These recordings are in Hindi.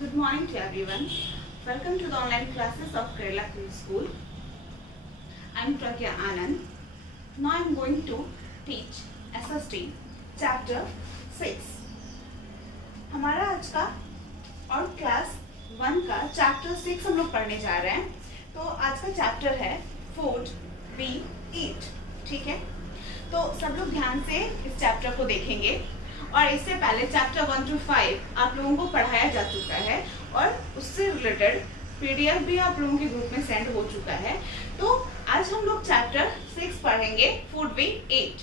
Good morning to everyone. Welcome to the online classes of Kerala Film School. I am Pragya Anand. Now I am going to teach SST Chapter 6. हमारा आज का और क्लास 1 का चैप्टर 6 हम लोग पढ़ने जा रहे हैं. तो आज का चैप्टर है फूड वी ईट. ठीक है, तो सब लोग ध्यान से इस चैप्टर को देखेंगे. और इससे पहले चैप्टर 1 to 5 आप लोगों को पढ़ाया जा चुका है और उससे रिलेटेड पीडीएफ भी आप लोगों के ग्रुप में सेंड हो चुका है. तो आज हम लोग चैप्टर 6 पढ़ेंगे, फूड वी ईट,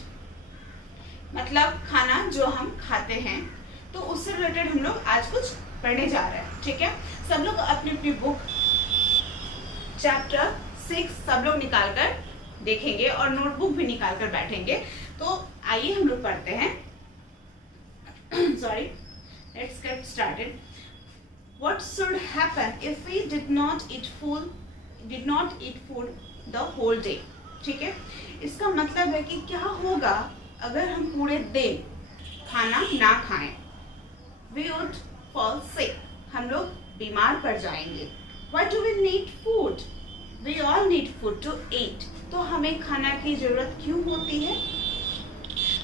मतलब खाना जो हम खाते हैं. तो उससे रिलेटेड हम लोग आज कुछ पढ़ने जा रहे हैं. ठीक है, सब लोग अपनी अपनी बुक चैप्टर 6 सब लोग निकाल कर देखेंगे और नोटबुक भी निकाल कर बैठेंगे. तो आइए हम लोग पढ़ते हैं. Sorry, let's get started. What should happen if we did not eat food the whole day? ठीक है, इसका मतलब है कि क्या होगा अगर हम पूरे दिन खाना ना खाएं. We would fall sick. हम लोग बीमार पड़ जाएंगे. Why do we need food? We all need food to eat. तो हमें खाना की जरूरत क्यों होती है?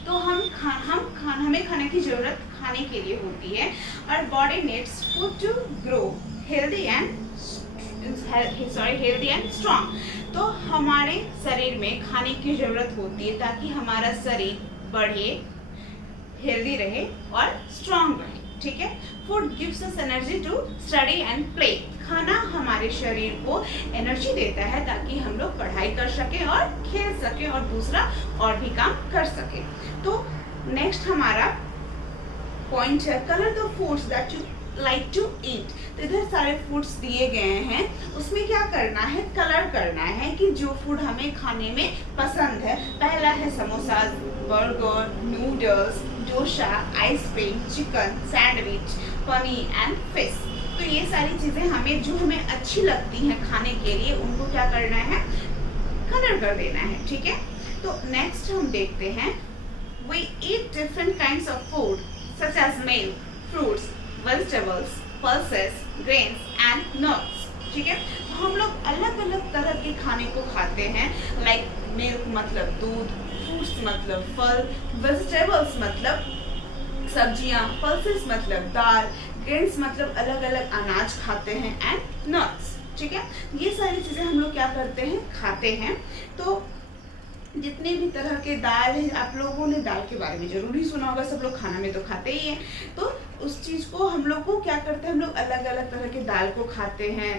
तो हमें खाने की जरूरत खाने के लिए होती है. और body needs food to grow healthy and strong. तो हमारे शरीर में खाने की जरूरत होती है ताकि हमारा शरीर बढ़े, हेल्दी रहे और स्ट्रॉन्ग रहे. ठीक है, food gives us energy to study and play. खाना हमारे शरीर को एनर्जी देता है ताकि हम लोग पढ़ाई कर सके और खेल सके और दूसरा और भी काम कर सके. तो नेक्स्ट हमारा पॉइंट है colour the foods that you like to eat. तो इधर सारे फूड्स दिए गए हैं, उसमें क्या करना है, कलर करना है कि जो फूड हमें खाने में पसंद है. पहला है samosa, burger, noodles, dosa, ice cream, chicken, sandwich, paneer and fish. तो ये सारी चीजें हमें अच्छी लगती हैं खाने के लिए, उनको क्या करना है, कलर कर देना है. ठीक है, तो नेक्स्ट हम देखते हैं we eat different kinds of food such as milk, fruits, vegetables, pulses, grains and nuts. ठीक है, तो हम लोग अलग अलग तरह के खाने को खाते हैं. लाइक मिल्क मतलब दूध, फ्रूट्स मतलब फल, वेजिटेबल्स मतलब सब्जियां, पल्सेस मतलब दाल, ग्रेन्स मतलब अलग अलग अनाज खाते हैं एंड नट्स. ठीक है, ये सारी चीजें हम लोग क्या करते हैं, खाते हैं. तो जितने भी तरह के दाल है, आप लोगों ने दाल के बारे में जरूर ही सुना होगा, सब लोग खाना में तो खाते ही हैं. तो उस चीज को हम लोग को क्या करते हैं, हम लोग अलग अलग तरह के दाल को खाते हैं.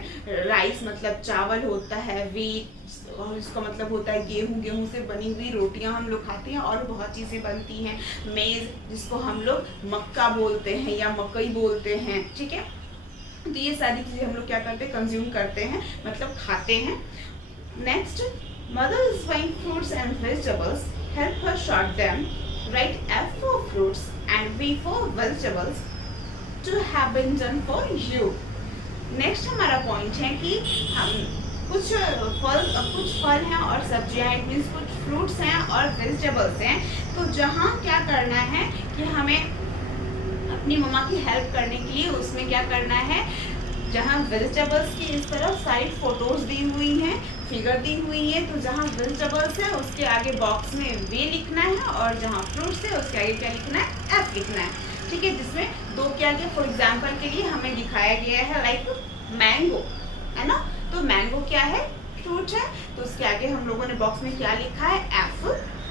राइस मतलब चावल होता है, वीट और इसका मतलब होता है गेहूं से बनी हुई रोटियां हम लोग खाते हैं और बहुत चीजें बनती हैं. मेज जिसको हम लोग मक्का बोलते हैं या मकई बोलते हैं. ठीक है, तो ये सारी चीजें हम लोग क्या करते हैं, कंज्यूम करते हैं, मतलब खाते हैं. Next, mother is buying fruits and vegetables. Help her sort them. Write F for fruits and V for vegetables to have been done for you. Next हमारा पॉइंट है कि हम कुछ फल हैं और सब्जियां हैं, मीन्स कुछ फ्रूट्स हैं और वेजिटेबल्स हैं. तो जहाँ क्या करना है कि हमें अपनी मम्मा की हेल्प करने के लिए उसमें क्या करना है, जहाँ वेजिटेबल्स की इस तरफ साइड फोटोज दी हुई हैं, फिगर दी हुई है, तो जहाँ वेजिटेबल्स है उसके आगे बॉक्स में वे लिखना है और जहाँ फ्रूट्स है उसके आगे क्या लिखना है, एफ लिखना है. ठीक है, जिसमें दो के आगे फॉर एग्जांपल के लिए हमें दिखाया गया है लाइक मैंगो, है ना. तो मैंगो क्या है, फ्रूट है, तो उसके आगे हम लोगों ने बॉक्स में क्या लिखा है, एफ.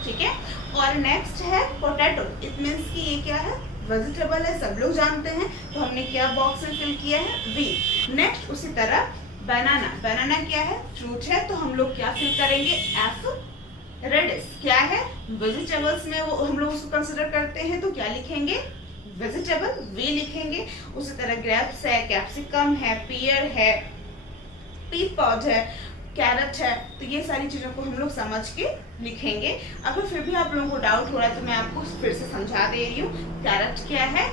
ठीक है, और नेक्स्ट है पोटैटो. इट मीन्स कि ये क्या है, वेजिटेबल है, सब लोग जानते हैं. तो हमने क्या बॉक्स में फिल किया है, वी. नेक्स्ट उसी तरह बनाना क्या है, फ्रूट है, तो हम लोग क्या फिल करेंगे, एफ. रेडिश क्या है, वेजिटेबल्स में वो हम लोग उसको कंसिडर करते हैं, तो क्या लिखेंगे, वेजिटेबल, वी लिखेंगे. उसी तरह ग्रेप्स है, कैप्सिकम है, पियर है, पी पॉड है, कैरेट है. तो ये सारी चीजों को हम लोग समझ के लिखेंगे. अगर फिर भी आप लोगों को डाउट हो रहा है तो मैं आपको फिर से समझा दे रही हूँ. कैरेट क्या है,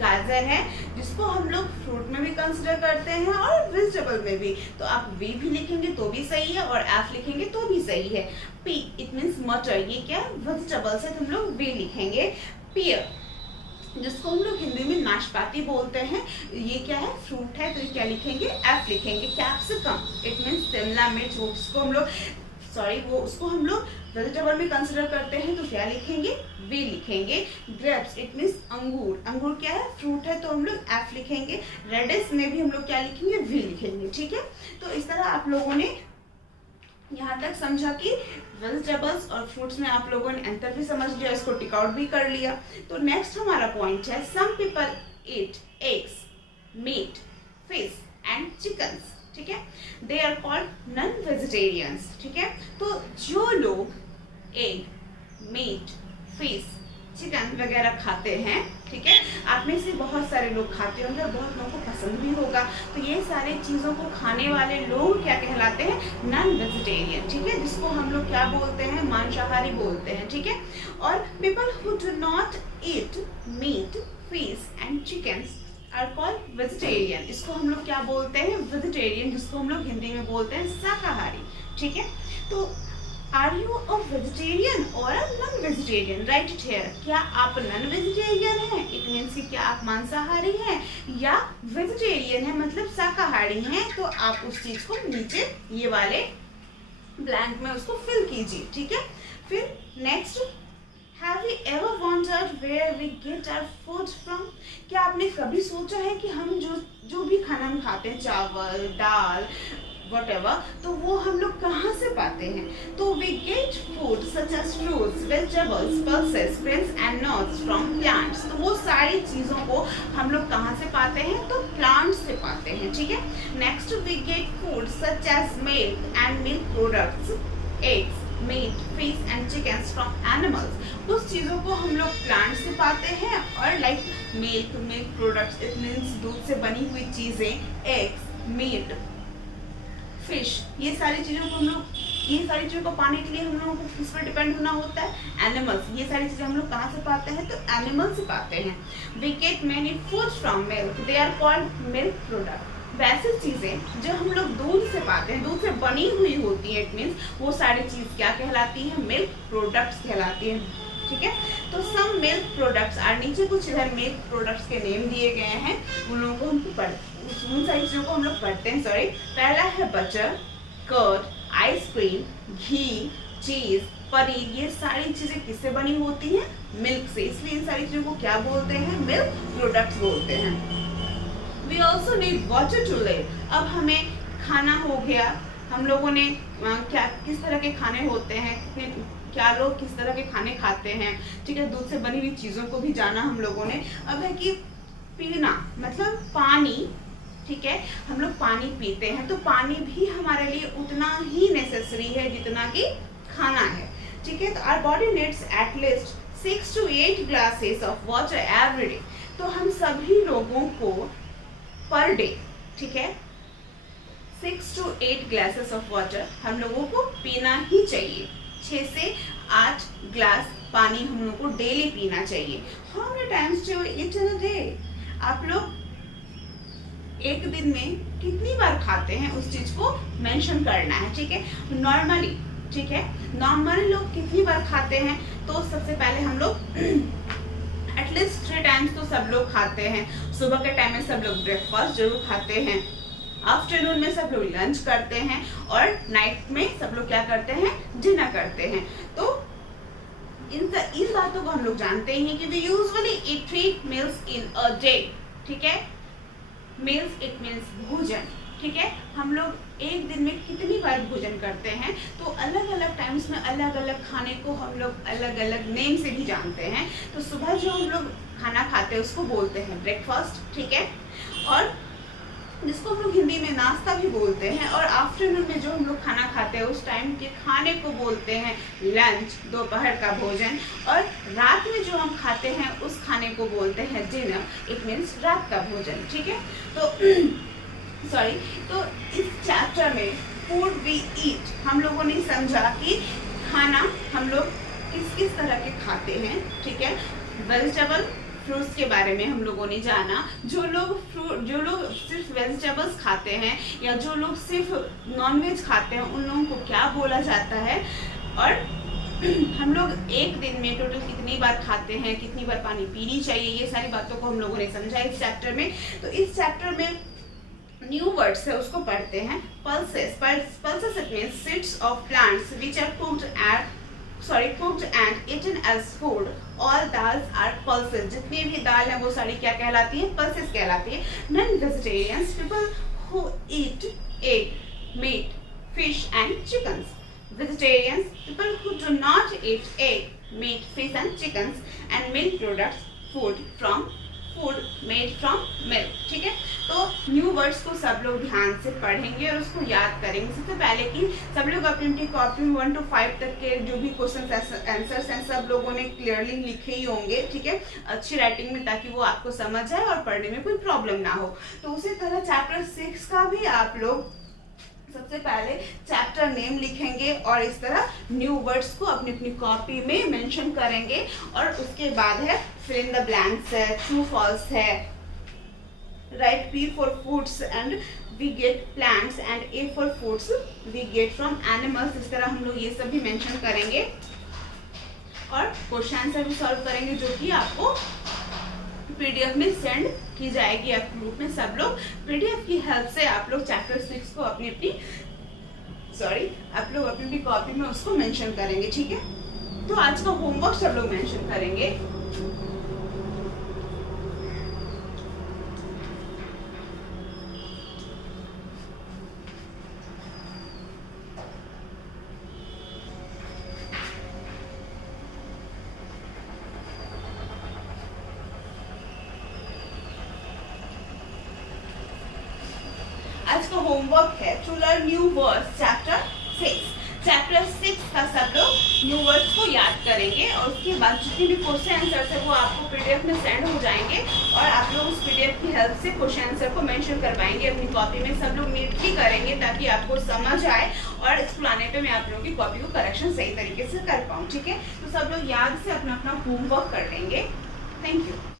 गाजर है, जिसको हम लोग फ्रूट में भी कंसिडर करते हैं और वेजिटेबल में भी. तो आप वी भी लिखेंगे तो भी सही है और एफ लिखेंगे तो भी सही है. पी इट मीन्स मटर, ये क्या वेजिटेबल्स है, तो हम लोग वी लिखेंगे. पियर जिसको हम लोग हिंदी में नाशपाती बोलते हैं। ये क्या है, फ्रूट है, तो ये क्या लिखेंगे, एफ लिखेंगे। कैप्सिकम इट मीन्स शिमला मिर्च, वो उसको हम लोग उसको हम लोग वेजिटेबल में कंसिडर करते हैं, तो क्या लिखेंगे, वी लिखेंगे। ग्रेप्स इट मीन्स अंगूर, अंगूर क्या है, फ्रूट है, तो हम लोग एफ लिखेंगे। रेडिश में भी हम लोग क्या लिखेंगे, वी लिखेंगे। ठीक है, तो इस तरह आप लोगों ने यहाँ तक समझा कि वेजिटेबल्स और फ्रूट्स में आप लोगों ने अंतर भी समझ लिया, इसको टिक आउट भी कर लिया। तो नेक्स्ट हमारा पॉइंट है, some people eat eggs, meat, fish and chickens. ठीक है, they are called non vegetarians. ठीक है, तो जो लोग एग, मीट, फिश, चिकन वगैरह खाते हैं, ठीक है, आप में से बहुत सारे लोग खाते होंगे और बहुत लोगों को पसंद भी होगा, तो ये सारी चीज़ों को खाने वाले लोग क्या कहलाते हैं, नॉन वेजिटेरियन। ठीक है, जिसको हम लोग क्या बोलते हैं, मांसाहारी बोलते हैं। ठीक है, और people who do not eat meat, fish and chickens are called vegetarian. इसको हम लोग क्या बोलते हैं, वेजिटेरियन, जिसको हम लोग हिंदी में बोलते हैं शाकाहारी। ठीक है, तो आर यू अ वेजिटेरियन और a non vegetarian, right it here. क्या आप नॉन वेजिटेरियन हैं, इट मीन्स कि क्या आप मांसाहारी हैं, या वेजिटेरियन है मतलब शाकाहारी हैं, तो आप उस चीज को नीचे ये वाले ब्लैंक में उसको फिल कीजिए। ठीक है, फिर next, Have we ever wondered where we get our food from? क्या आपने कभी सोचा है कि हम जो भी खाना हम खाते हैं, चावल, दाल, whatever, तो वो हम लोग कहाँ से पाते हैं? तो we get food such as fruits, vegetables, pulses, grains and nuts from plants. तो वो सारी चीज़ों को हम लोग कहाँ से पाते हैं? तो plants से पाते हैं। ठीक है, next we get food such as milk and milk products, eggs, meat, fish and chickens from animals. उस चीज़ों को हम लोग प्लांट से पाते हैं, और like milk, milk products it means दूध से बनी हुई चीज़ें, एग्स, मीट, फिश, ये सारी चीज़ों को पाने के लिए हम लोगों को किस पर डिपेंड होना होता है, एनिमल्स। ये सारी चीज़ें हम लोग कहाँ से पाते हैं, तो एनिमल से पाते हैं। We get many foods from milk, they are called milk product. वैसे चीज़ें जो हम लोग दूध से पाते हैं, दूध से बनी हुई होती है, इट मीन्स वो सारी चीज़ क्या कहलाती है, मिल्क प्रोडक्ट्स कहलाती है। ठीक है, तो सम मिल्क प्रोडक्ट्स आर, नीचे कुछ इधर मिल्क प्रोडक्ट्स के नेम दिए गए हैं, उन लोगों को हमको उन सारी चीज़ों को हम लोग पढ़ते हैं। सॉरी, पहला है बटर, कर्ड, आइसक्रीम, घी, चीज़, पनीर। ये सारी चीज़ें किससे बनी होती हैं, मिल्क से, इसलिए इन सारी चीज़ों को क्या बोलते हैं, मिल्क प्रोडक्ट्स बोलते हैं। We also need water to live. अब हमें खाना हो गया, हम लोगों ने क्या किस तरह के खाने होते हैं, क्या लोग किस तरह के खाने खाते हैं। ठीक है, दूध से बनी हुई चीज़ों को भी जाना हम लोगों ने। अब है कि पीना मतलब पानी। ठीक है, हम लोग पानी पीते हैं, तो पानी भी हमारे लिए उतना ही नेसेसरी है जितना कि खाना है। ठीक है, तो our body needs at least 6 to 8 glasses of water every day. तो हम सभी लोगों को पर डे, ठीक है, 6 to 8 glasses of water हम लोगों को पीना ही चाहिए। 6 से 8 ग्लास पानी हम लोगों को डेली पीना चाहिए। How many times do you eat in a day? आप लोग एक दिन में कितनी बार खाते हैं, उस चीज को मेंशन करना है। ठीक है, नॉर्मली, ठीक है, नॉर्मली लोग कितनी बार खाते हैं, तो सबसे पहले हम लोग एटलीस्ट 3 टाइम्स तो सब लोग खाते हैं। सुबह के टाइम में सब लोग ब्रेकफास्ट जरूर खाते हैं, आफ्टरनून में सब लोग लंच करते हैं, और नाइट में सब लोग क्या करते हैं, डिनर करते हैं। तो इन बातों को हम लोग जानते हैं कि we usually eat 3 meals in a day. ठीक है, मील्स इट मीन्स भोजन। ठीक है, हम लोग एक दिन में कितनी बार भोजन करते हैं, तो अलग अलग टाइम्स में अलग अलग खाने को हम लोग अलग अलग नेम से भी जानते हैं। तो सुबह जो हम लोग खाना खाते हैं उसको बोलते हैं ब्रेकफास्ट। ठीक है, और जिसको हम लोग हिंदी में नाश्ता भी बोलते हैं, और आफ्टरनून में जो हम लोग खाना खाते हैं उस टाइम के खाने को बोलते हैं लंच, दोपहर का भोजन, और रात में जो हम खाते हैं उस खाने को बोलते हैं डिनर, इट मीन्स रात का भोजन। ठीक है, तो सॉरी, तो इस चैप्टर में फूड वी ईट हम लोगों ने समझा कि खाना हम लोग किस किस तरह के खाते हैं। ठीक है, वेजिटेबल फ्रूट्स के बारे में हम लोगों ने जाना। जो लोग सिर्फ वेजिटेबल्स खाते हैं, या जो लोग सिर्फ नॉनवेज खाते हैं, उन लोगों को क्या बोला जाता है, और हम लोग एक दिन में टोटल कितनी बार खाते हैं, कितनी बार पानी पीनी चाहिए, ये सारी बातों को हम लोगों ने समझा इस चैप्टर में। तो इस चैप्टर में न्यू वर्ड्स है उसको पढ़ते हैं। Pulses, pulses it means seeds of plants which are cooked and eaten as food. All dals are pulses. जितनी भी दाल है वो सारी क्या कहलाती है? पल्सेस कहलाती है। Non-vegetarians, people who eat egg, meat, fish and chickens. Vegetarians, people who do not eat egg, meat, fish and chickens and milk products, food made from milk। ठीक है, तो न्यू वर्ड्स को सब लोग ध्यान से पढ़ेंगे और उसको याद करेंगे। सबसे पहले कि सब लोग अपनी कॉपी में 1 to 5 तक के जो भी क्वेश्चन आंसर्स हैं सब लोगों ने क्लियरली लिखे ही होंगे, ठीक है, अच्छी राइटिंग में, ताकि वो आपको समझ आए और पढ़ने में कोई प्रॉब्लम ना हो। तो उसी तरह चैप्टर 6 का भी आप लोग सबसे पहले चैप्टर नेम लिखेंगे और इस तरह न्यू वर्ड्स को अपनी अपनी कॉपी में मेंशन करेंगे। और उसके बाद है फिल इन द ब्लैंक्स है, ट्रू फॉल्स है, right P for foods and we get plants and A for foods we get from animals। इस तरह हम लोग ये सब भी मेंशन करेंगे और क्वेश्चन आंसर भी सॉल्व करेंगे, जो कि आपको PDF में सेंड की जाएगी। आप ग्रुप में सब लोग PDF की हेल्प से आप लोग चैप्टर 6 को अपनी अपनी कॉपी में उसको मेंशन करेंगे, ठीक है। तो आज का होमवर्क सब लोग मेंशन करेंगे। आज का होमवर्क है to learn new words chapter 6। Chapter 6 का सब लोग न्यू वर्ड्स को याद करेंगे और उसके बाद जितने भी क्वेश्चन आंसर्स है वो आपको PDF में सेंड हो जाएंगे और आप लोग उस PDF की हेल्प से क्वेश्चन आंसर को मेंशन करवाएंगे अपनी कॉपी में। सब लोग नीटली करेंगे ताकि आपको समझ आए और स्कूल आने पे मैं आप लोगों की कॉपी को करेक्शन सही तरीके से कर पाऊँ, ठीक है। तो सब लोग याद से अपना अपना होमवर्क कर लेंगे। Thank you.